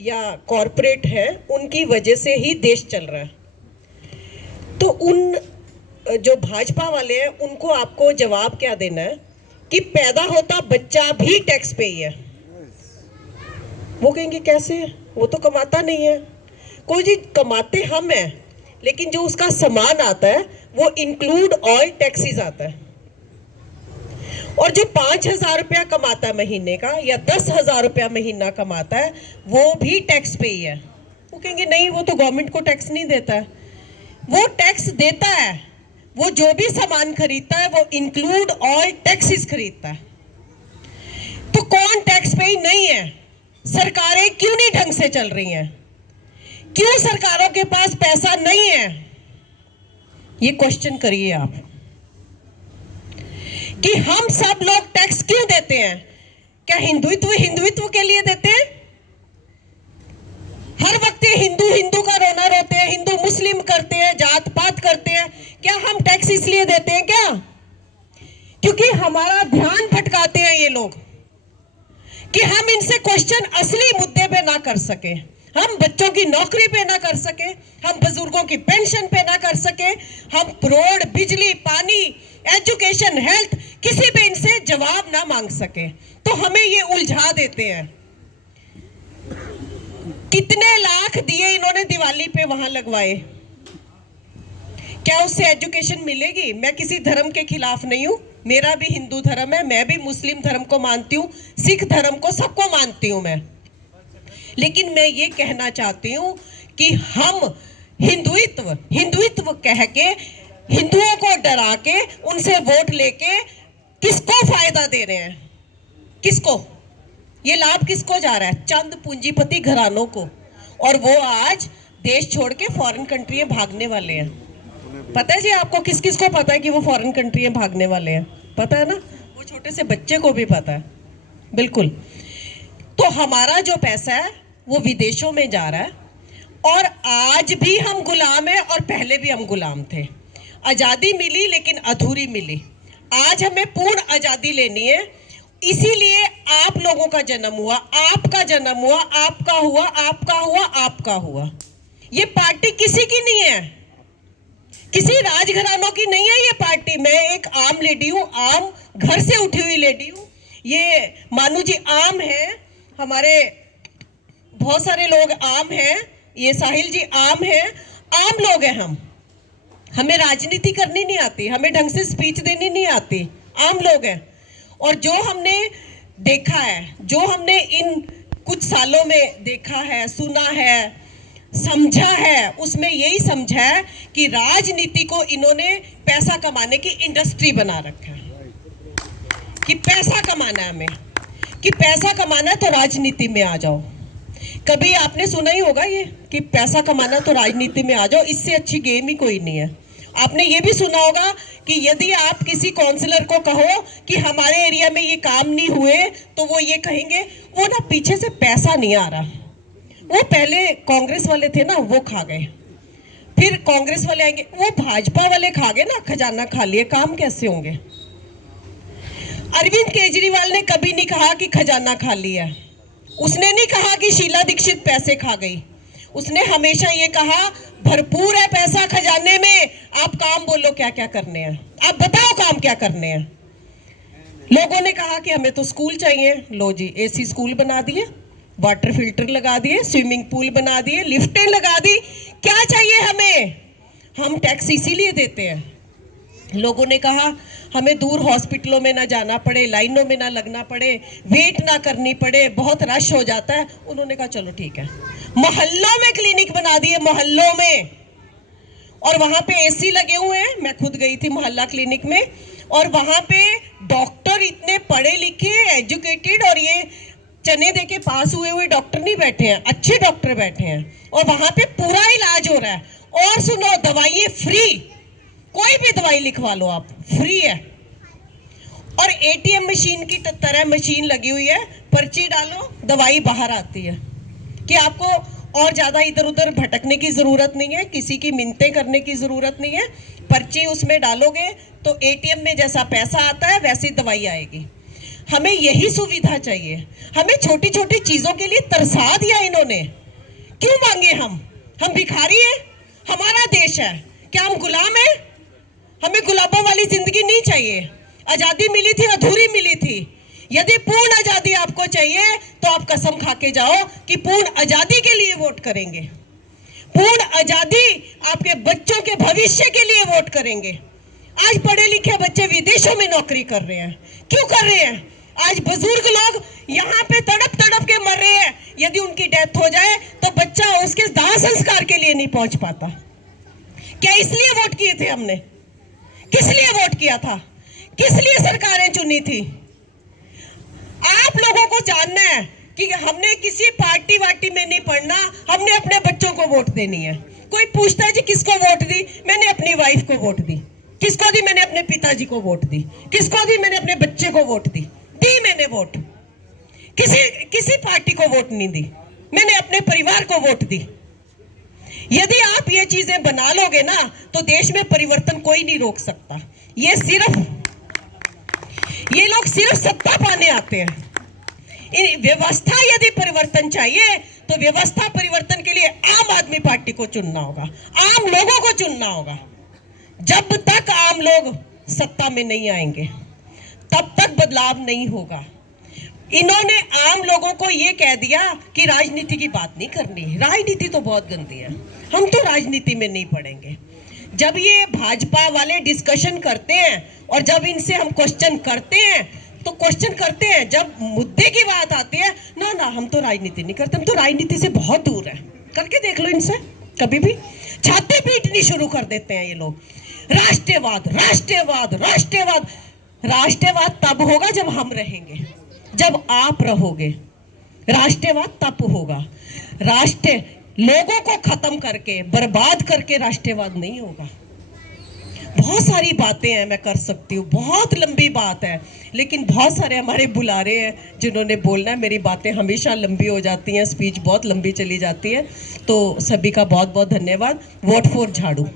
या कॉरपोरेट है, उनकी वजह से ही देश चल रहा है। तो उन जो भाजपा वाले हैं उनको आपको जवाब क्या देना है कि पैदा होता बच्चा भी टैक्स पे ही है। वो कहेंगे कैसे, वो तो कमाता नहीं है। कोई जी, कमाते हम हैं, लेकिन जो उसका सामान आता है वो इंक्लूड ऑल टैक्सेस आता है। और जो 5,000 रुपया कमाता है महीने का या 10,000 रुपया महीना कमाता है, वो भी टैक्स पे ही है। वो कहेंगे नहीं, वो तो गवर्नमेंट को टैक्स नहीं देता है। वो टैक्स देता है, वो जो भी सामान खरीदता है वो इंक्लूड ऑल टैक्सेस खरीदता है। तो कौन टैक्स पे ही नहीं है? सरकारें क्यों नहीं ढंग से चल रही हैं? क्यों सरकारों के पास पैसा नहीं है? ये क्वेश्चन करिए आप कि हम सब लोग टैक्स क्यों देते हैं? क्या हिंदुत्व के लिए देते हैं? हर वक्त हिंदू का रोना रोते हैं, हिंदू मुस्लिम करते हैं, जात पात करते हैं। क्या हम टैक्स इसलिए देते हैं क्या? क्योंकि हमारा ध्यान भटकाते हैं ये लोग कि हम इनसे क्वेश्चन असली मुद्दे पे ना कर सके, हम बच्चों की नौकरी पे ना कर सके, हम बुजुर्गों की पेंशन पे ना कर सके, हम रोड, बिजली, पानी, एजुकेशन, हेल्थ, किसी पे इनसे जवाब ना मांग सके। तो हमें ये उलझा देते हैं। कितने लाख दिए इन्होंने दिवाली पे वहां लगवाए, क्या उससे एजुकेशन मिलेगी? मैं किसी धर्म के खिलाफ नहीं हूं, मेरा भी हिंदू धर्म है, मैं भी मुस्लिम धर्म को मानती हूं, सिख धर्म को, सबको मानती हूं मैं। लेकिन मैं ये कहना चाहती हूं कि हम हिंदुत्व कह के, हिंदुओं को डरा के, उनसे वोट लेके किसको फायदा दे रहे हैं? किसको ये लाभ किसको जा रहा है? चंद पूंजीपति घरानों को। और वो आज देश छोड़ के फॉरेन कंट्री में भागने वाले हैं। पता है जी आपको? किस किस को पता है कि वो फॉरेन कंट्री में भागने वाले हैं? पता है ना? वो छोटे से बच्चे को भी पता है, बिल्कुल। तो हमारा जो पैसा है वो विदेशों में जा रहा है, और आज भी हम गुलाम हैं और पहले भी हम गुलाम थे। आजादी मिली लेकिन अधूरी मिली। आज हमें पूर्ण आजादी लेनी है। इसीलिए आप लोगों का जन्म हुआ, आपका जन्म हुआ, आपका हुआ, आपका हुआ, आपका हुआ। ये पार्टी किसी की नहीं है, किसी राजघरानों की नहीं है ये पार्टी। मैं एक आम लेडी हूं, आम घर से उठी हुई लेडी हूं। ये मानू जी आम है, हमारे बहुत सारे लोग आम हैं, ये साहिल जी आम हैं, आम लोग हैं हम। हमें राजनीति करनी नहीं आती, हमें ढंग से स्पीच देनी नहीं आती, आम लोग हैं। और जो हमने देखा है, जो हमने इन कुछ सालों में देखा है, सुना है, समझा है, उसमें यही समझा है कि राजनीति को इन्होंने पैसा कमाने की इंडस्ट्री बना रखा है। कि पैसा कमाना है हमें, कि पैसा कमाना है तो राजनीति में आ जाओ। कभी आपने सुना ही होगा ये कि पैसा कमाना तो राजनीति में आ जाओ, इससे अच्छी गेम ही कोई नहीं है। आपने ये भी सुना होगा कि यदि आप किसी काउंसलर को कहो कि हमारे एरिया में ये काम नहीं हुए, तो वो ये कहेंगे वो ना पीछे से पैसा नहीं आ रहा। वो पहले कांग्रेस वाले थे ना, वो खा गए, फिर कांग्रेस वाले आएंगे, वो भाजपा वाले खा गए ना, खजाना खा लिए, काम कैसे होंगे? अरविंद केजरीवाल ने कभी नहीं कहा कि खजाना खा लिया, उसने नहीं कहा कि शीला दीक्षित पैसे खा गई। उसने हमेशा ये कहा भरपूर है पैसा खजाने में, आप काम बोलो क्या क्या करने हैं, आप बताओ काम क्या करने हैं। लोगों ने कहा कि हमें तो स्कूल चाहिए, लो जी एसी स्कूल बना दिए, वाटर फिल्टर लगा दिए, स्विमिंग पूल बना दिए, लिफ्टें लगा दी। क्या चाहिए हमें? हम टैक्स इसीलिए देते हैं। लोगों ने कहा हमें दूर हॉस्पिटलों में ना जाना पड़े, लाइनों में ना लगना पड़े, वेट ना करनी पड़े, बहुत रश हो जाता है। उन्होंने कहा चलो ठीक है, मोहल्लों में क्लिनिक बना दिए, मोहल्लों में, और वहां पे एसी लगे हुए हैं। मैं खुद गई थी मोहल्ला क्लिनिक में, और वहां पे डॉक्टर इतने पढ़े लिखे, एजुकेटेड, और ये चने दे के पास हुए डॉक्टर नहीं बैठे हैं, अच्छे डॉक्टर बैठे हैं, और वहां पे पूरा इलाज हो रहा है। और सुनो, दवाइयां फ्री, कोई भी दवाई लिखवा लो आप, फ्री है। और एटीएम मशीन की तरह मशीन लगी हुई है, पर्ची डालो दवाई बाहर आती है, कि आपको और ज्यादा इधर उधर भटकने की जरूरत नहीं है, किसी की मिन्नतें करने की जरूरत नहीं है। पर्ची उसमें डालोगे तो एटीएम में जैसा पैसा आता है वैसी दवाई आएगी। हमें यही सुविधा चाहिए। हमें छोटी छोटी चीजों के लिए तरसा दिया इन्होंने। क्यों मांगे हम भिखारी हैं? हमारा देश है, क्या हम गुलाम हैं? हमें गुलामों वाली जिंदगी नहीं चाहिए। आजादी मिली थी, अधूरी मिली थी। यदि पूर्ण आजादी आपको चाहिए तो आप कसम खा के जाओ कि पूर्ण आजादी के लिए वोट करेंगे। पूर्ण आजादी आपके बच्चों के भविष्य के लिए वोट करेंगे। आज पढ़े लिखे बच्चे विदेशों में नौकरी कर रहे हैं। क्यों कर रहे हैं? आज बुजुर्ग लोग यहाँ पे तड़प तड़प के मर रहे हैं। यदि उनकी डेथ हो जाए तो बच्चा उसके दाह संस्कार के लिए नहीं पहुंच पाता। क्या इसलिए वोट किए थे हमने? किस लिए वोट किया था? किस लिए सरकारें चुनी थी? आप लोगों को जानना है कि हमने किसी पार्टी वार्टी में नहीं पढ़ना, हमने अपने बच्चों को वोट देनी है। कोई पूछता है जी किसको वोट दी? मैंने अपनी वाइफ को वोट दी। किसको दी? मैंने अपने पिताजी को वोट दी। किसको दी? मैंने अपने बच्चे को वोट दी। मैंने वोट किसी पार्टी को वोट नहीं दी, मैंने अपने परिवार को वोट दी। यदि आप ये चीजें बना लोगे ना तो देश में परिवर्तन कोई नहीं रोक सकता। ये लोग सिर्फ सत्ता पाने आते हैं। व्यवस्था यदि परिवर्तन चाहिए तो व्यवस्था परिवर्तन के लिए आम आदमी पार्टी को चुनना होगा, आम लोगों को चुनना होगा। जब तक आम लोग सत्ता में नहीं आएंगे तब तक बदलाव नहीं होगा। इन्होंने आम लोगों को ये कह दिया कि राजनीति की बात नहीं करनी। राजनीति तो बहुत गंदी है, हम तो राजनीति में नहीं पड़ेंगे। जब ये भाजपा वाले डिस्कशन करते हैं और जब इनसे हम क्वेश्चन करते हैं तो क्वेश्चन करते हैं, जब मुद्दे की बात आती है ना हम तो राजनीति नहीं करते, हम तो राजनीति से बहुत दूर है। करके देख लो इनसे कभी भी। छाती पीटनी शुरू कर देते हैं ये लोग। राष्ट्रवाद राष्ट्रवाद राष्ट्रवाद। राष्ट्रवाद तब होगा जब हम रहेंगे, जब आप रहोगे। राष्ट्रवाद तब होगा। राष्ट्र लोगों को खत्म करके बर्बाद करके राष्ट्रवाद नहीं होगा। बहुत सारी बातें हैं मैं कर सकती हूँ, बहुत लंबी बात है, लेकिन बहुत सारे हमारे बुलारे हैं जिन्होंने बोलना है। मेरी बातें हमेशा लंबी हो जाती हैं, स्पीच बहुत लंबी चली जाती है। तो सभी का बहुत बहुत धन्यवाद। वोट फॉर झाड़ू।